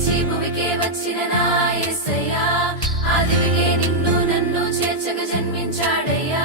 విడిచి భువికే వచ్చిన నా యేసయ్యా ఆదివికే నిన్ను నన్ను చేర్చగా జన్మించాడయ్యా.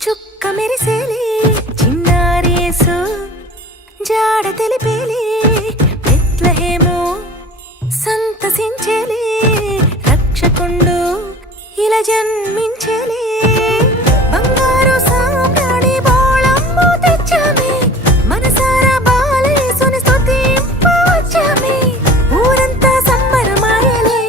చుక్క మెరిసేలి చిన్నారేసు జాడ తెలిపేలి బెత్లెహేము సంతసించేలి రక్షకుండు ఇలా జన్మించేలి బంగారు సామ్రాణి బోళంబు తెచ్చామే మనసారా బాలేసుని స్తుతింపవచ్చామే ఊరంతా సంబరమాయలే.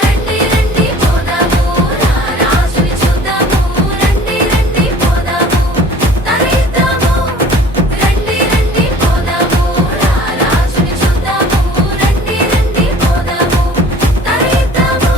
రండి రండి పోదాము రా రాజుని చూద్దాము రండి రండి పోదాము తరిద్దాము రండి రండి పోదాము రా రాజుని చూద్దాము రండి రండి పోదాము తరిద్దాము.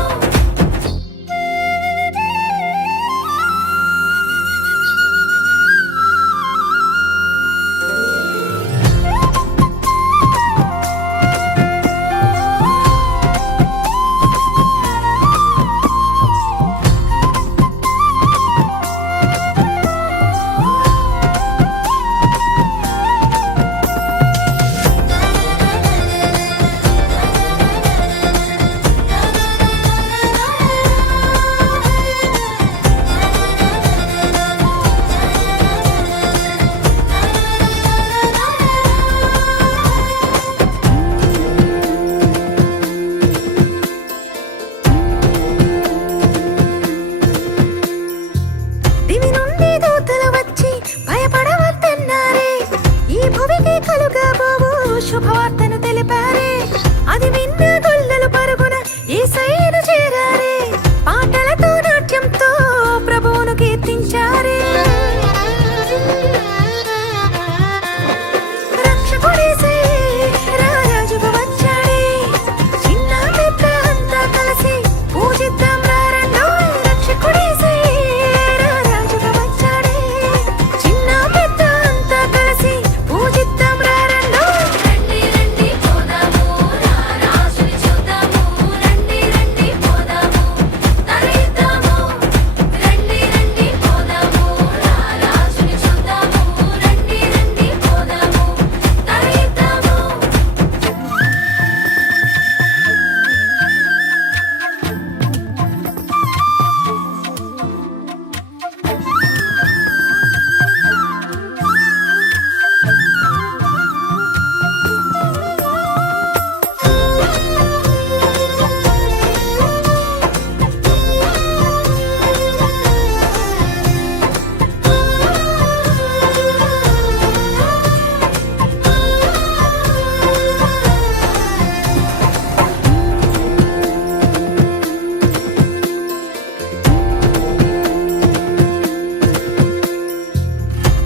దివి నుండి దూతలు వచ్చి భయపడవద్దన్నారే ఈ భువికి కలుగబోవు శుభవార్తను తెలిపారే అది విన్న గొల్లలు పరుగున యేసయ్యను చేరారే పాటలతో నాట్యంతో ప్రభువును కీర్తించారే. రక్షకుడేసయ్య రారాజుగా వచ్చాడే చిన్న పెద్ద అంతా కలిసి పూజిద్దాం రండోయ్. రక్షకుడేసయ్య రారాజుగా వచ్చాడే చిన్న పెద్ద అంతా కలిసి పూజిద్దాం రండోయ్. రండి రండి పోదాము రా రాజుని చూద్దాము రండి రండి పోదాము తరిద్దాము రండి రండి పోదాము రా రాజుని చూద్దాము రండి రండి పోదాము తరిద్దాము.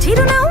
చిరునవ్వు